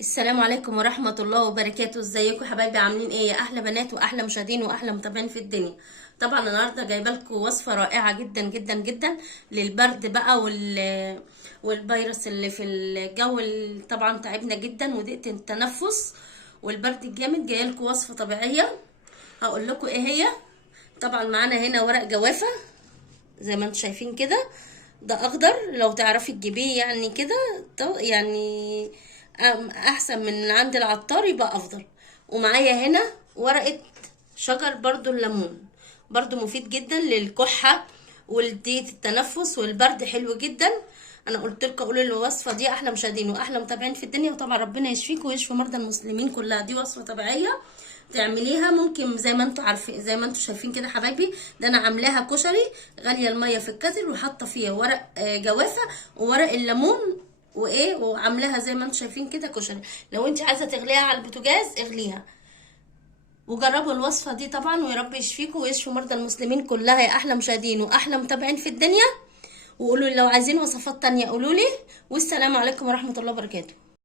السلام عليكم ورحمة الله وبركاته. ازيكم حبايبي؟ عاملين ايه يا احلى بنات واحلى مشاهدين واحلى متابعين في الدنيا؟ طبعا النهارده جايبه لكم وصفه رائعه جدا جدا جدا للبرد بقى والفيروس اللي في الجو اللي طبعا تعبنا جدا وضيقه التنفس والبرد الجامد. جايه لكم وصفه طبيعيه هقول لكم ايه هي. طبعا معانا هنا ورق جوافه زي ما انتم شايفين كده، ده اخضر، لو تعرفي تجيبيه يعني كده يعني احسن من عند العطار يبقى افضل. ومعايا هنا ورقة شجر برضو الليمون، برضو مفيد جدا للكحة ولضيق التنفس والبرد، حلو جدا. انا قلت لكم قولوا لي الوصفه دي احلى مشاهدين واحلى متابعين في الدنيا، وطبعا ربنا يشفيكم ويشفي مرضى المسلمين كلها. دي وصفه طبيعيه تعمليها، ممكن زي ما انتوا عارفين زي ما انتوا شايفين كده حبايبي. ده انا عاملاها كشري، غاليه الميه في الكتل وحاطه فيها ورق جوافه وورق الليمون وايه، وعاملاها زي ما انتوا شايفين كده كشري. لو انت عايزه تغليها على البوتاجاز اغليها، وجربوا الوصفه دي طبعا، ويا رب يشفيكم ويشفي مرضى المسلمين كلها يا احلى مشاهدين واحلى متابعين في الدنيا. وقولوا لي لو عايزين وصفات تانية قولوا لي. والسلام عليكم ورحمه الله وبركاته.